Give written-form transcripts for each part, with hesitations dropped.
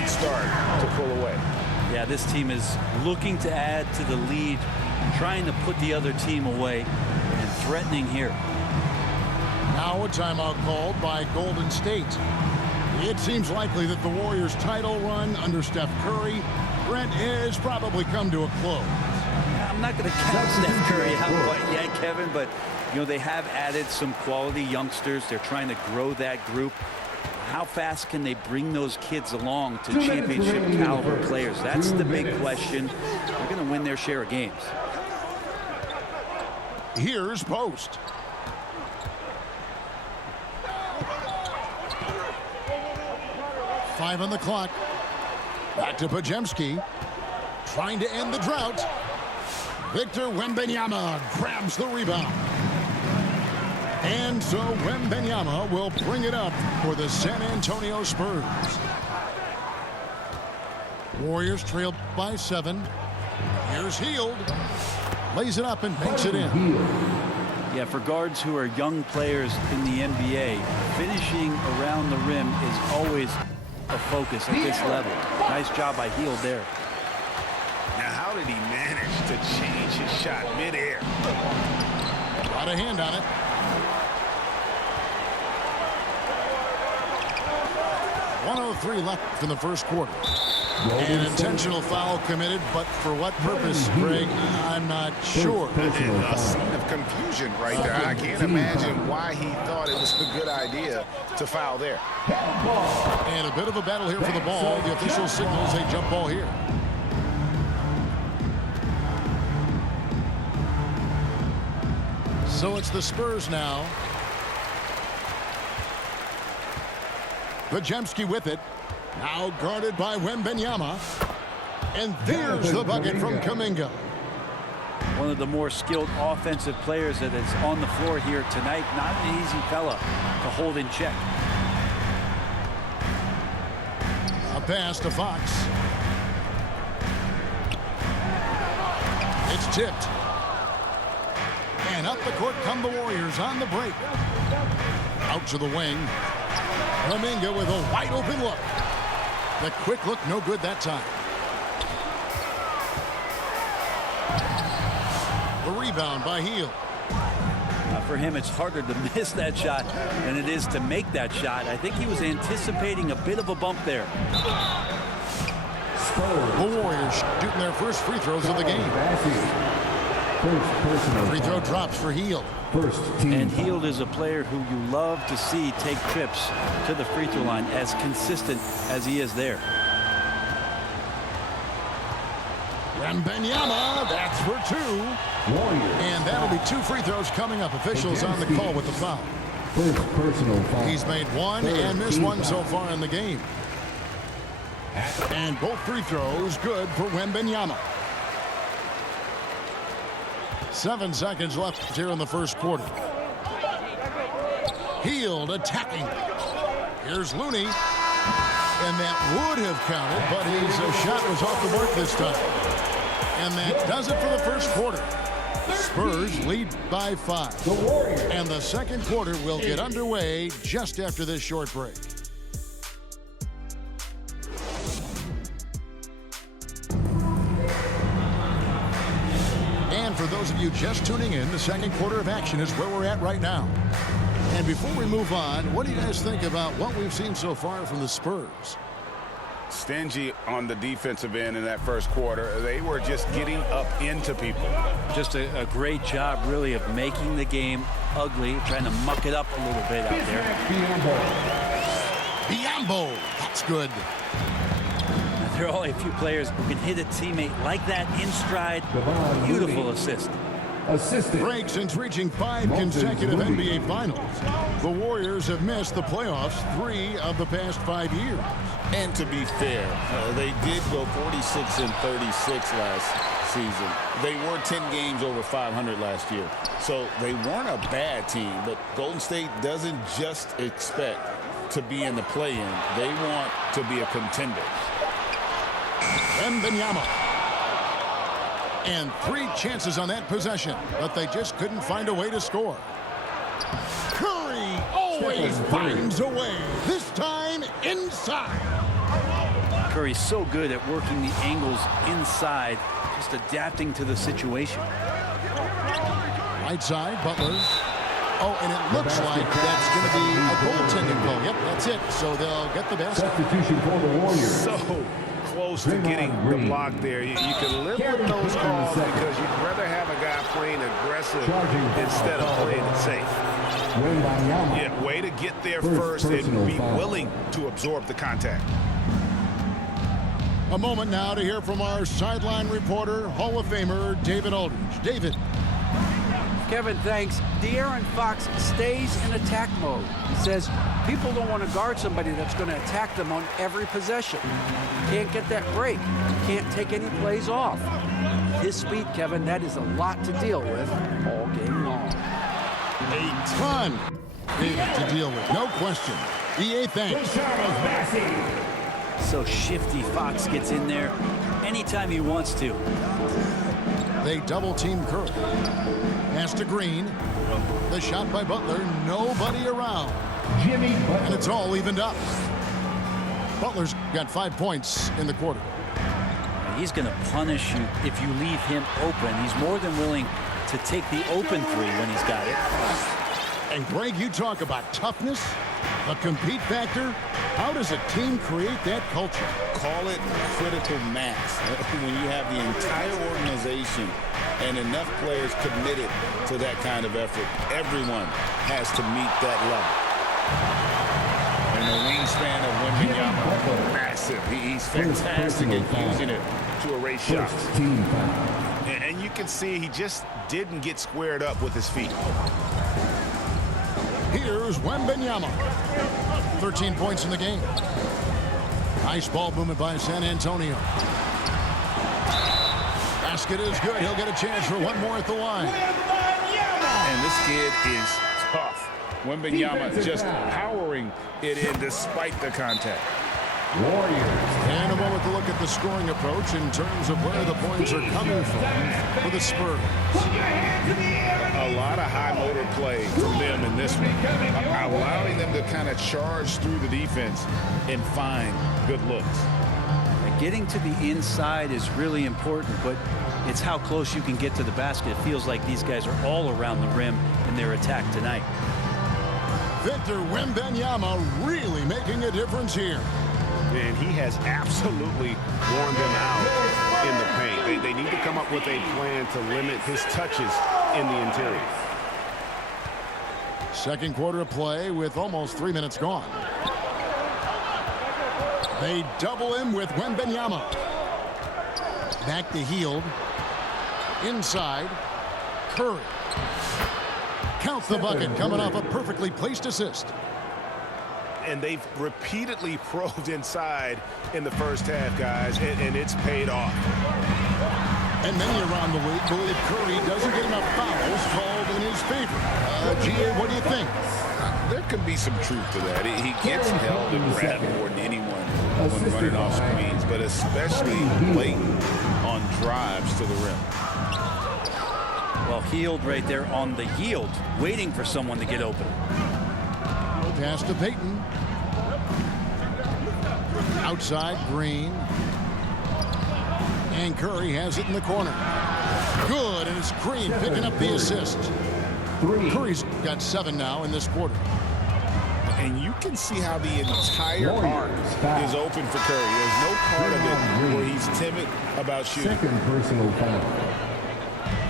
great start to pull away. Yeah, this team is looking to add to the lead, trying to put the other team away, and threatening here. Now a timeout called by Golden State. It seems likely that the Warriors' title run under Steph Curry, Brent, has probably come to a close. I'm not going to count Steph Curry out quite yet, Kevin, but they have added some quality youngsters. They're trying to grow that group. How fast can they bring those kids along to championship caliber players? That's the big question. They're going to win their share of games. Here's Post. Five on the clock. Back to Podziemski. Trying to end the drought. Victor Wembanyama grabs the rebound. And so Wembanyama will bring it up for the San Antonio Spurs. Warriors trail by 7. Here's Hield. Lays it up and banks it in. Yeah, for guards who are young players in the NBA, finishing around the rim is always a focus at this level. Nice job by Hield there. Now, how did he manage to change his shot midair? Got a hand on it. .103 left in the first quarter. An intentional foul committed, but for what purpose, Greg? I'm not sure. A scene of confusion right there. I can't imagine why he thought it was a good idea to foul there. And a bit of a battle here for the ball. The official signals a jump ball here. So it's the Spurs now. Podziemski with it. Now guarded by Wembanyama. And there's the bucket from Kuminga. One of the more skilled offensive players that is on the floor here tonight. Not an easy fella to hold in check. A pass to Fox. It's tipped. And up the court come the Warriors on the break. Out to the wing. Kuminga with a wide open look. The quick look no good that time. The rebound by Hield. For him, it's harder to miss that shot than it is to make that shot. I think he was anticipating a bit of a bump there. The Warriors shooting their first free throws of the game. Free throw drops for Hield. And Hield is a player who you love to see take trips to the free throw line, as consistent as he is there. Wembanyama, that's for 2. And that'll be 2 free throws coming up. Officials on the call with the foul. First personal foul. He's made 1 and missed 1 so far in the game. And both free throws good for Wembanyama. 7 seconds left here in the first quarter. Hield attacking. Here's Looney. And that would have counted, but his shot was off the mark this time. And that does it for the first quarter. The Spurs lead by 5. And the second quarter will get underway just after this short break. And for those of you just tuning in, the second quarter of action is where we're at right now. And before we move on, what do you guys think about what we've seen so far from the Spurs? Stingy on the defensive end in that first quarter. They were just getting up into people. Just a great job, really, of making the game ugly, trying to muck it up a little bit out there. Biyombo, that's good. There are only a few players who can hit a teammate like that in stride. Beautiful assist. Break since reaching 5 consecutive NBA Finals. The Warriors have missed the playoffs 3 of the past 5 years. And to be fair, they did go 46-36 last season. They were 10 games over 500 last year. So they weren't a bad team, but Golden State doesn't just expect to be in the play-in. They want to be a contender. Wembanyama. And 3 chances on that possession, but they just couldn't find a way to score. Curry always finds a way, this time inside. Curry's so good at working the angles inside, just adapting to the situation. Right side, Butler. Oh, and it looks like that's going to be a goaltending goal. Yep, that's it. So they'll get the basket. Substitution for the Warriors. So close to getting the block there. You can live with those calls because you'd rather have a guy playing aggressive instead of playing it safe. Yeah, way to get there first and be willing to absorb the contact. A moment now to hear from our sideline reporter, Hall of Famer David Aldridge. David. Kevin, thanks. De'Aaron Fox stays in attack mode. He says people don't want to guard somebody that's going to attack them on every possession. Can't get that break. Can't take any plays off. His speed, Kevin, that is a lot to deal with all game long. A ton to deal with, no question. EA, thanks. So shifty. Fox gets in there anytime he wants to. They double team Curry. Pass to Green. The shot by Butler. Nobody around. And it's all evened up. Butler's got 5 points in the quarter. He's going to punish you if you leave him open. He's more than willing to take the open three when he's got it. And Greg, you talk about toughness, a compete factor. How does a team create that culture? Call it critical mass. When you have the entire organization and enough players committed to that kind of effort, everyone has to meet that level. And the wingspan of Wembanyama, massive. He's fantastic at using it to erase shots. And you can see he just didn't get squared up with his feet. Here's Wembanyama. 13 points in the game. Nice ball movement by San Antonio. Basket is good. He'll get a chance for one more at the line. And this kid is tough. Wembanyama just powering it in despite the contact. Warriors. And a moment to look at the scoring approach in terms of where the points are coming from for the Spurs. A lot of high motor play from them in this one, allowing them to kind of charge through the defense and find good looks. Getting to the inside is really important, but it's how close you can get to the basket. It feels like these guys are all around the rim in their attack tonight. Victor Wembanyama really making a difference here. And he has absolutely worn them out in the paint. They need to come up with a plan to limit his touches in the interior. Second quarter of play with almost 3 minutes gone. They double him with Wembanyama. Back to Hield. Inside. Curry. Counts the bucket, coming off a perfectly placed assist. And they've repeatedly probed inside in the first half, guys, and it's paid off. And many around the league believe Curry doesn't get enough fouls called in his favor. G.A., what do you think? There could be some truth to that. He gets held and grabbed more than anyone when running off screens, but especially blatant on drives to the rim. Well, Hield right there on the yield, waiting for someone to get open. Pass to Payton. Outside, Green. And Curry has it in the corner. Good, and it's Green picking up the assist. Curry's got 7 now in this quarter. And you can see how the entire arc is open for Curry. There's no part of it where he's timid about shooting. Second personal foul.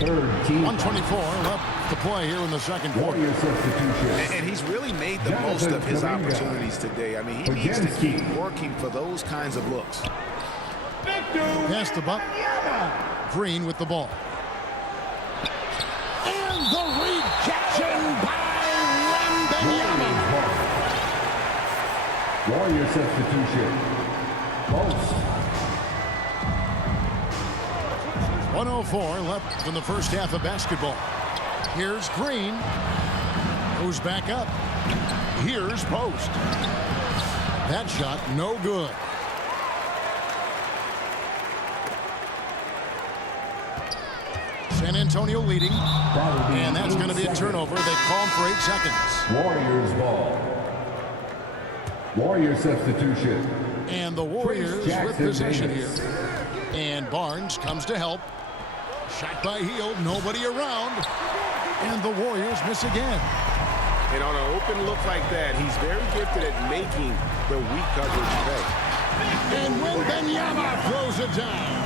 Third team. 124 left to play here in the second quarter. Warrior substitution. And he's really made the most of his opportunities today. I mean, he needs to keep working for those kinds of looks. Pass the buck. Green with the ball. And the rejection by Wembanyama. Warrior substitution. Post. 104 left in the first half of basketball. Here's Green. Goes back up. Here's Post. That shot no good. San Antonio leading. And that's going to be a turnover. They call for 8 seconds. Warriors ball. Warrior substitution. And the Warriors with possession here. And Barnes comes to help. Shot by Hield, nobody around. And the Warriors miss again. And on an open look like that, he's very gifted at making the weak coverage pay. And Wembanyama throws it down.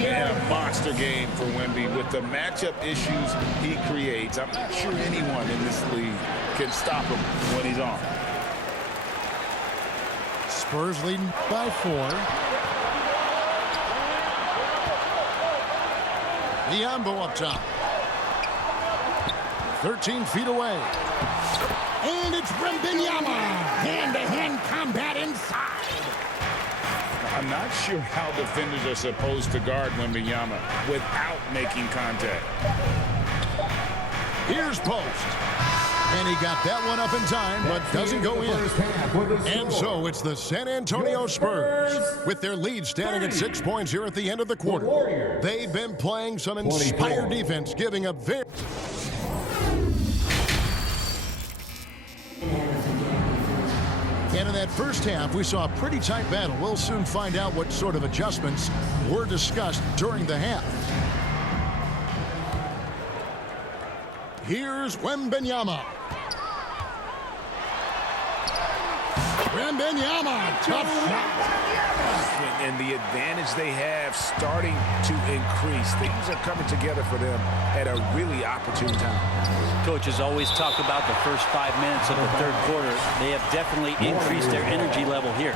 Yeah, monster game for Wemby. With the matchup issues he creates, I'm not sure anyone in this league can stop him when he's on. Spurs leading by 4. Biyombo up top. 13 feet away. And it's Wembanyama. Hand-to-hand combat inside. I'm not sure how defenders are supposed to guard Wembanyama without making contact. Here's Post. And he got that one up in time, but doesn't go in. And so it's the San Antonio Spurs with their lead standing at 6 points here at the end of the quarter. They've been playing some inspired defense, giving up very... And in that first half, we saw a pretty tight battle. We'll soon find out what sort of adjustments were discussed during the half. Here's Wembanyama. Wembanyama, tough shot. And the advantage they have starting to increase. Things are coming together for them at a really opportune time. Coaches always talk about the first 5 minutes of the third quarter. They have definitely increased their energy level here.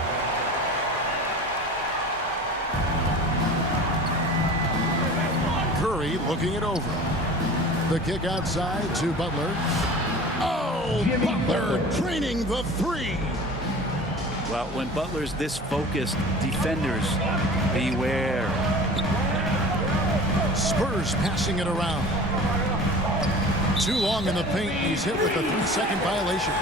Curry looking it over. The kick outside to Butler. Oh, Butler training the 3. Well, when Butler's this focused, defenders, beware. Spurs passing it around. Too long in the paint. He's hit with a 3-second violation.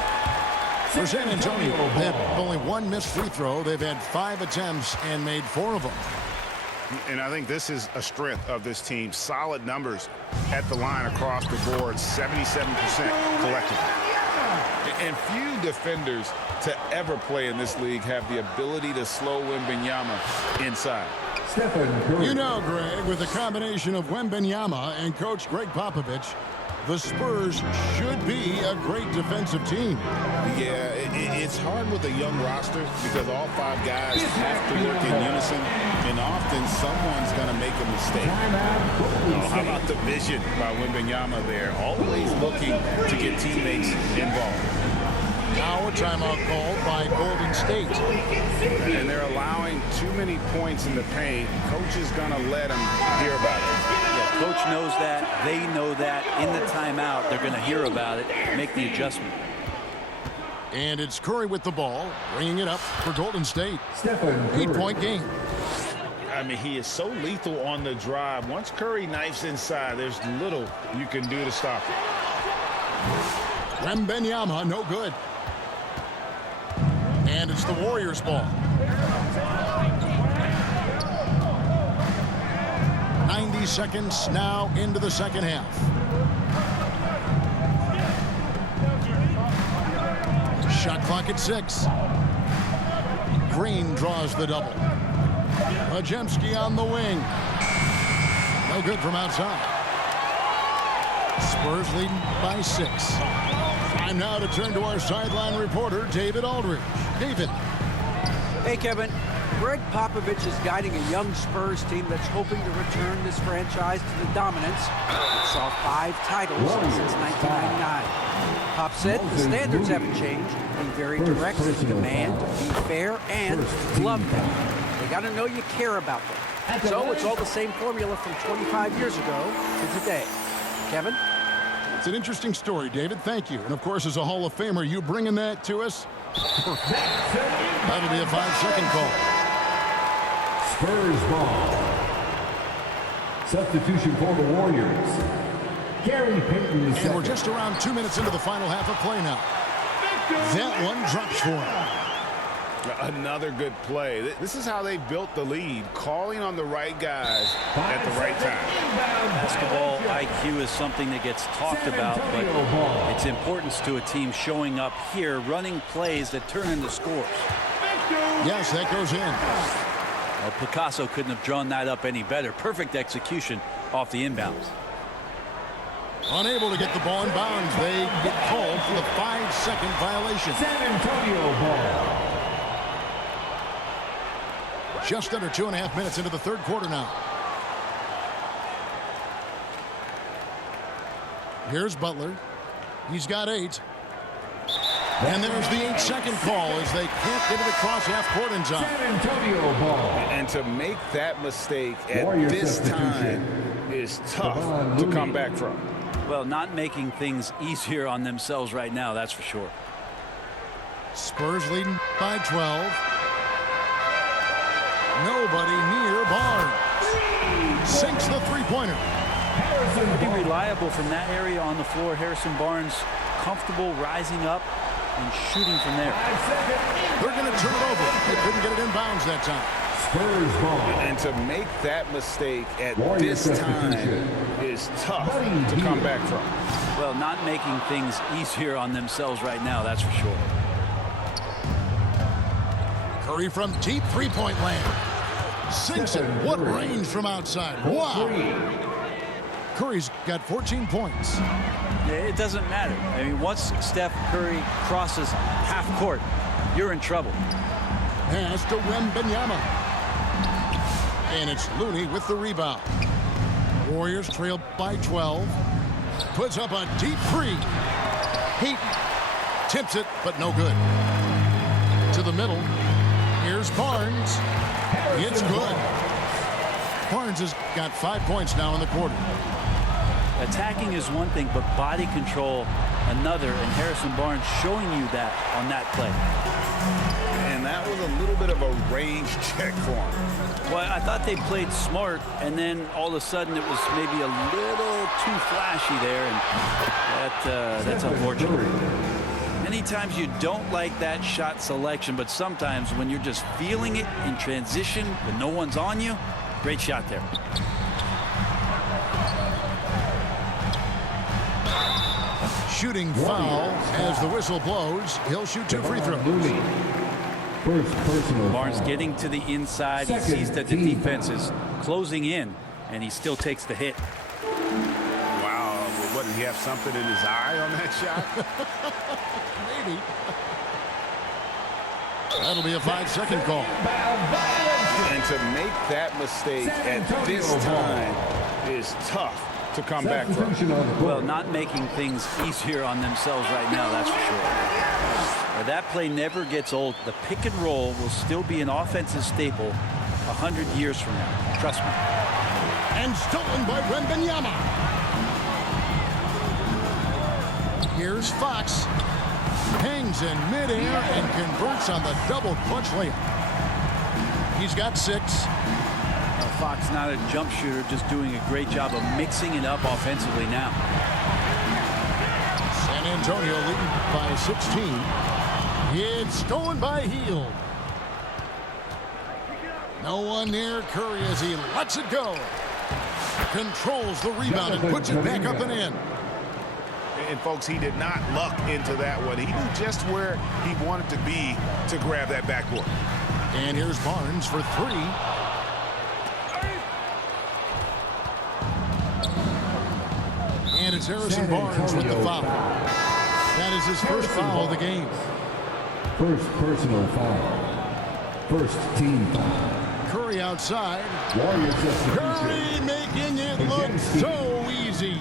For San Antonio, they have only 1 missed free throw. They've had 5 attempts and made 4 of them. And I think this is a strength of this team. Solid numbers at the line across the board, 77% collectively. And few defenders to ever play in this league have the ability to slow Wembanyama inside. You know, Greg, with a combination of Wembanyama and Coach Greg Popovich, the Spurs should be a great defensive team. Yeah, it's hard with a young roster because all 5 guys have to work in unison, and often someone's going to make a mistake. How about the vision by Wembanyama there? Always looking to get teammates involved. Now a timeout called by Golden State. And they're allowing too many points in the paint. Coach is going to let them hear about it. Yeah, coach knows that. They know that. In the timeout, they're going to hear about it, make the adjustment. And it's Curry with the ball, bringing it up for Golden State. 8-point game. I mean, he is so lethal on the drive. Once Curry knifes inside, there's little you can do to stop it. Wembanyama, no good. And it's the Warriors' ball. 90 seconds now into the second half. Shot clock at 6. Green draws the double. Majemski on the wing. No good from outside. Spurs leading by 6. Time now to turn to our sideline reporter, David Aldridge. David. Hey, Kevin. Greg Popovich is guiding a young Spurs team that's hoping to return this franchise to the dominance that saw 5 titles since 1999. Pop said the standards haven't changed. Be very direct in demand, be fair, and love them. They got to know you care about them. So it's all the same formula from 25 years ago to today. Kevin? It's an interesting story, David. Thank you. And, of course, as a Hall of Famer, you bringing that to us? That'll be a 5-second call. Spurs ball. Substitution for the Warriors. Gary Payton II. And we're just around 2 minutes into the final half of play now. That one drops for him. Another good play. This is how they built the lead, calling on the right guys at the right time. Basketball IQ is something that gets talked about, but its importance to a team showing up here, running plays that turn into scores. Yes, that goes in. Well, Picasso couldn't have drawn that up any better. Perfect execution off the inbounds. Unable to get the ball in bounds. They get called for the 5-second violation. San Antonio ball. Just under 2.5 minutes into the third quarter now. Here's Butler. He's got 8. And there's the 8-second call as they can't get it across half court in time. San Antonio ball. And to make that mistake at Warriors this substitution. time is tough to come back from. Well, not making things easier on themselves right now, that's for sure. Spurs leading by 12. Nobody near Barnes. Sinks the three-pointer. Pretty reliable from that area on the floor. Harrison Barnes comfortable rising up and shooting from there. They're going to turn it over. They couldn't get it in bounds that time. Spurs ball. And to make that mistake at Warriors this time substitution. is tough to come back from. Well, not making things easier on themselves right now, that's for sure. Curry from deep three-point land. Sinks it. What range from outside. Wow. Curry's got 14 points. It doesn't matter. I mean, once Steph Curry crosses half court, you're in trouble. Pass to Wembanyama. And it's Looney with the rebound. Warriors trail by 12. Puts up a deep three. Heaton tips it, but no good. To the middle. Here's Barnes. It's good. Barnes has got 5 points now in the quarter. Attacking is one thing, but body control another, and Harrison Barnes showing you that on that play. And that was a little bit of a range check for him. Well, I thought they played smart, and then all of a sudden it was maybe a little too flashy there, and that's unfortunate. Many times you don't like that shot selection, but sometimes when you're just feeling it in transition when no one's on you, great shot there. Shooting foul as the whistle blows. He'll shoot 2 free throws. First personal Barnes foul. getting to the inside. He Second sees that the team defense is closing in, and he still takes the hit. Wow, what, did he have something in his eye on that shot? Maybe. That'll be a 5-second call. And to make that mistake at this time is tough to come back from. Substitution on the court. Well, not making things easier on themselves right now, that's for sure. That play never gets old. The pick and roll will still be an offensive staple 100 years from now. Trust me. And stolen by Wembanyama. Here's Fox. Hangs in midair and converts on the double clutch layup. He's got 6. Fox not a jump shooter, just doing a great job of mixing it up offensively now. San Antonio leading by 16. It's stolen by Hield. No one near Curry as he lets it go. Controls the rebound and puts it back up and in. And folks, he did not luck into that one. He knew just where he wanted to be to grab that backboard. And here's Barnes for 3. And it's Harrison Barnes with the foul. That is his first foul of the game. First personal foul. First team foul. Curry outside. Warriors substitution. Curry making it look so easy.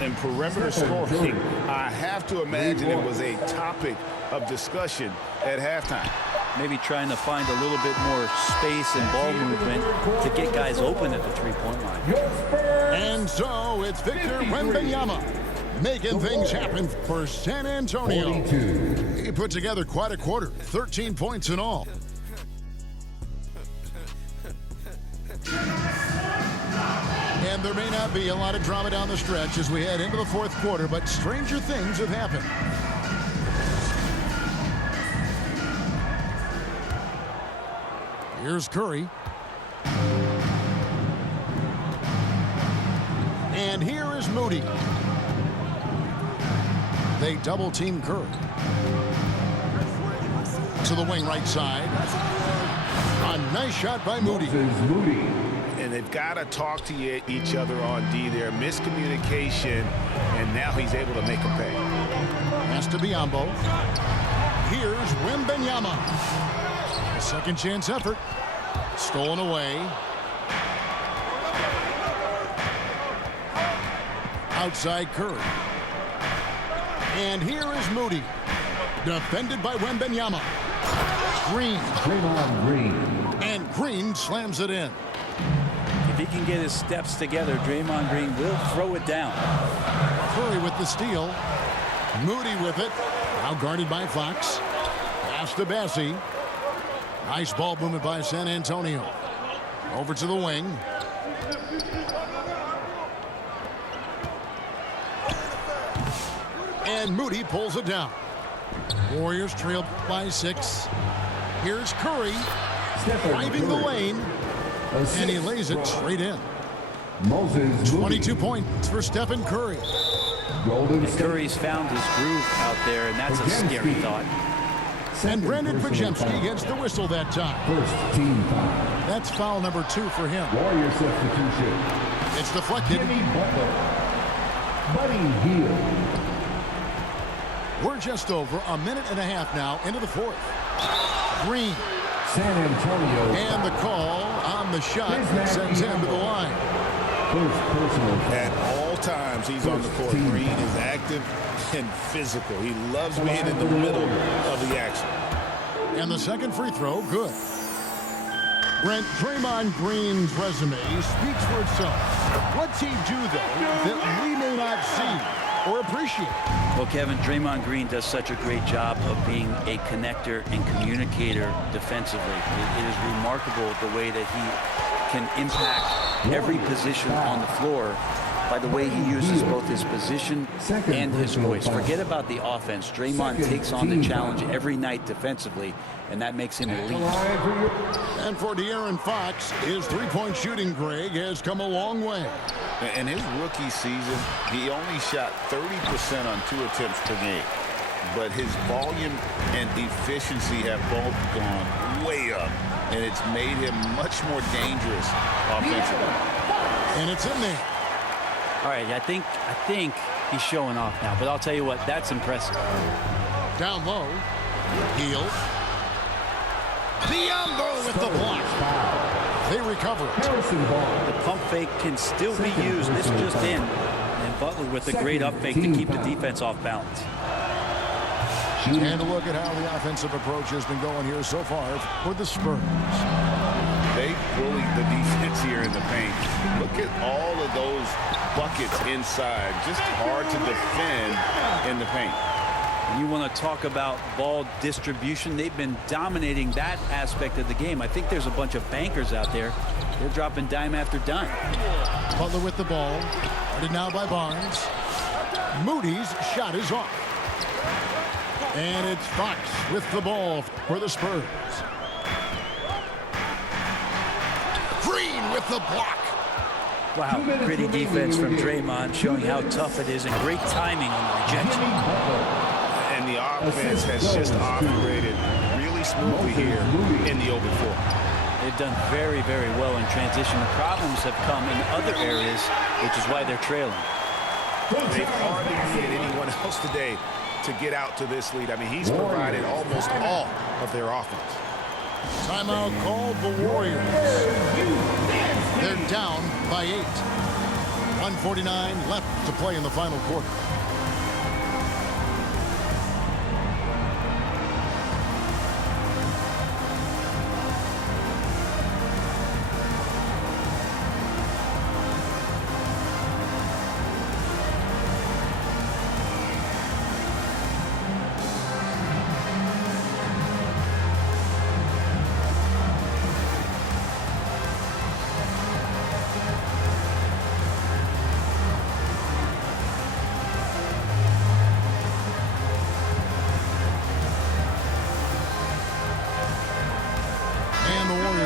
And perimeter scoring, I have to imagine it was a topic of discussion at halftime. Maybe trying to find a little bit more space and ball movement to get guys open at the three-point line. And so it's Victor Wembanyama making things happen for San Antonio. 42. He put together quite a quarter, 13 points in all. And there may not be a lot of drama down the stretch as we head into the fourth quarter, but stranger things have happened. Here's Curry. And here is Moody. They double-team Curry. To the wing right side. A nice shot by Moody. Moody. And they've got to talk to each other on D there. Miscommunication, and now he's able to make a pay. Has to be Ambo. Here's Wembanyama. A second chance effort. Stolen away. Outside Curry. And here is Moody. Defended by Wembanyama. Green. Draymond Green. And Green slams it in. If he can get his steps together, Draymond Green will throw it down. Curry with the steal. Moody with it. Now guarded by Fox. Pass to Bessie. Nice ball movement by San Antonio. Over to the wing. And Moody pulls it down. Warriors trailed by 6. Here's Curry. Driving the lane. And he lays it straight in. Moses 22 points for Stephen Curry. Golden State. Curry's found his groove out there, and that's a scary thought. And Brandon Podziemski gets the whistle that time. First team foul. That's foul number 2 for him. Warrior substitution. It's deflected. Jimmy Butler. Buddy Hield. We're just over a minute and a half now into the 4th. Green. San Antonio. And the call on the shot that sends him to the line. First personal foul. At all times, he's on the court. Green is active and physical. He loves being in the middle of the action. And the second free throw, good. Brent, Draymond Green's resume speaks for itself. What's he do, though, that we may not see or appreciate? Well, Kevin, Draymond Green does such a great job of being a connector and communicator defensively. It is remarkable the way that he can impact every position on the floor by the way he uses both his position and his voice. Forget about the offense. Draymond takes on the challenge every night defensively, and that makes him elite. And for De'Aaron Fox, his three-point shooting, Greg, has come a long way. In his rookie season, he only shot 30% on 2 attempts per game. But his volume and efficiency have both gone way up, and it's made him much more dangerous offensively. And it's in there. All right, I think he's showing off now, but I'll tell you what, that's impressive. Down low. Hield. Biombo with the block. They recover it. The pump fake can still be used. This just in. And Butler with a great up fake to keep the defense off balance. And a look at how the offensive approach has been going here so far for the Spurs. They bullied the defense here in the paint. Look at all of those buckets inside. Just hard to defend in the paint. You want to talk about ball distribution. They've been dominating that aspect of the game. I think there's a bunch of bankers out there. They're dropping dime after dime. Butler with the ball. Guarded now by Barnes. Moody's shot is off. And it's Fox with the ball for the Spurs. Green with the block. Wow, pretty defense from Draymond, showing how tough it is and great timing on the rejection. And the offense has just operated really smoothly here in the open floor. They've done very, very well in transition. The problems have come in other areas, which is why they're trailing. They've hardly needed anyone else today to get out to this lead. I mean, he's provided almost all of their offense. Timeout called the Warriors. They're down by 8. 1:49 left to play in the final quarter.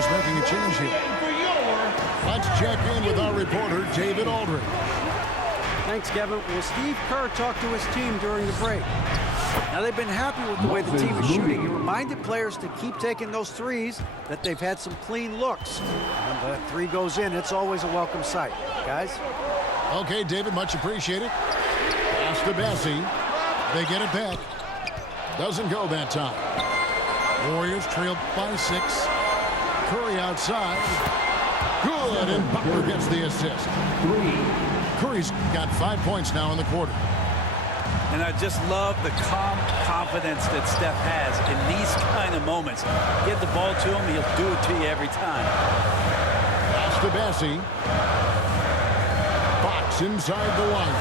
Making a change here. Let's check in with our reporter, David Aldridge. Thanks, Kevin. Well, Steve Kerr talked to his team during the break. Now they've been happy with the way the team is shooting. He reminded players to keep taking those threes, that they've had some clean looks. When that three goes in, it's always a welcome sight. Guys? Okay, David, much appreciated. Pass to Bessie. They get it back. Doesn't go that time. Warriors trailed by 6. Curry outside. Good, and Butler gets the assist. Curry's got 5 points now in the quarter. And I just love the calm confidence that Steph has in these kind of moments. Get the ball to him, he'll do it to you every time. Pass to Bessie. Fox inside the line.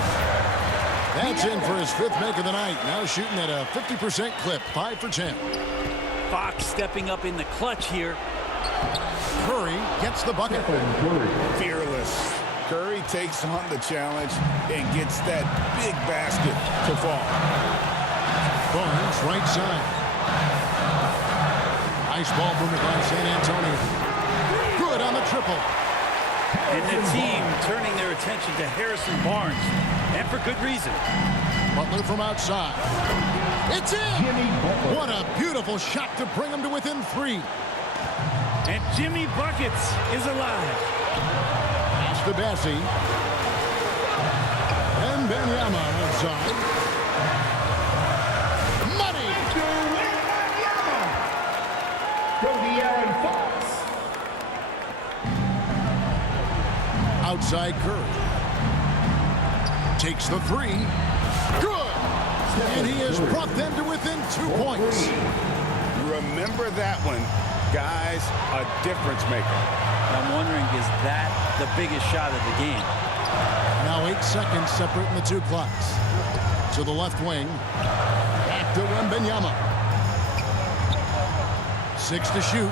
That's in for his 5th make of the night. Now shooting at a 50% clip, 5 for 10. Fox stepping up in the clutch here. Curry gets the bucket. Fearless. Curry takes on the challenge and gets that big basket to fall. Barnes, right side. Nice ball movement by San Antonio. Good on the triple. And the team turning their attention to Harrison Barnes. And for good reason. Butler from outside. It's in! What a beautiful shot to bring him to within 3. And Jimmy Buckets is alive. Pass to Bessie. And Benyama outside. Money! From the Aaron Fox. Outside Curry. Takes the 3. Good! And he has brought them to within 2 points. Remember that one, guys, a difference maker. I'm wondering, is that the biggest shot of the game? Now 8 seconds separating the 2 clocks. To the left wing. Back to Wembanyama. 6 to shoot.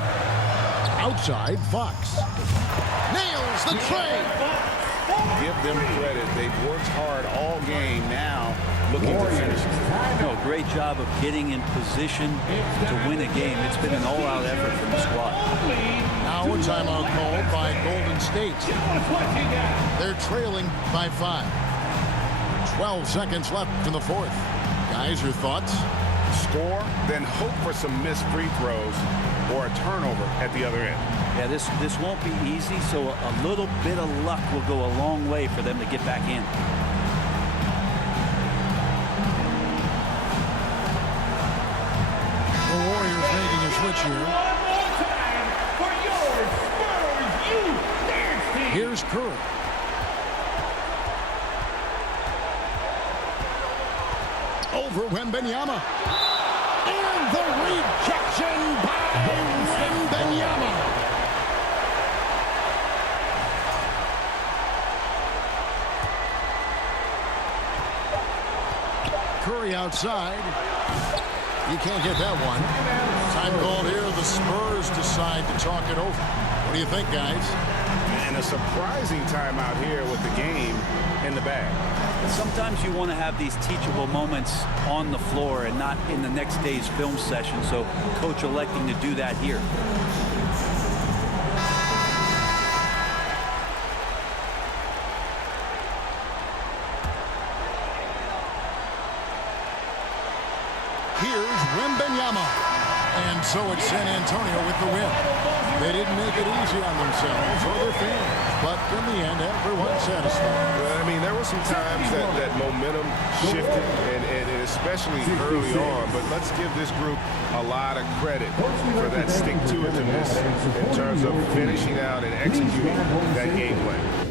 Outside, Fox. Nails the tray. Give them credit. They've worked hard all game now, looking to finish it. No, great job of getting in position to win a game. It's been an all-out effort from the squad. Now a timeout called by Golden State. They're trailing by 5. 12 seconds left in the 4th. Guys, your thoughts? Score, then hope for some missed free throws or a turnover at the other end. Yeah, this won't be easy, so a little bit of luck will go a long way for them to get back in. The Warriors making a switch here. Here's Curry. Over Wembanyama. And the rejection by Wembanyama. Curry outside. You can't get that one. Time called here. The Spurs decide to talk it over. What do you think, guys? And a surprising timeout here with the game in the bag. Sometimes you want to have these teachable moments on the floor and not in the next day's film session, so coach electing to do that here. Here's Wembanyama. And so it's San Antonio with the win. They didn't make it easy on themselves or their fans, but in the end, everyone's satisfied. Well, I mean, there were some times that momentum shifted, and especially early on, but let's give this group a lot of credit for that stick-to-itiveness in terms of finishing out and executing that game plan.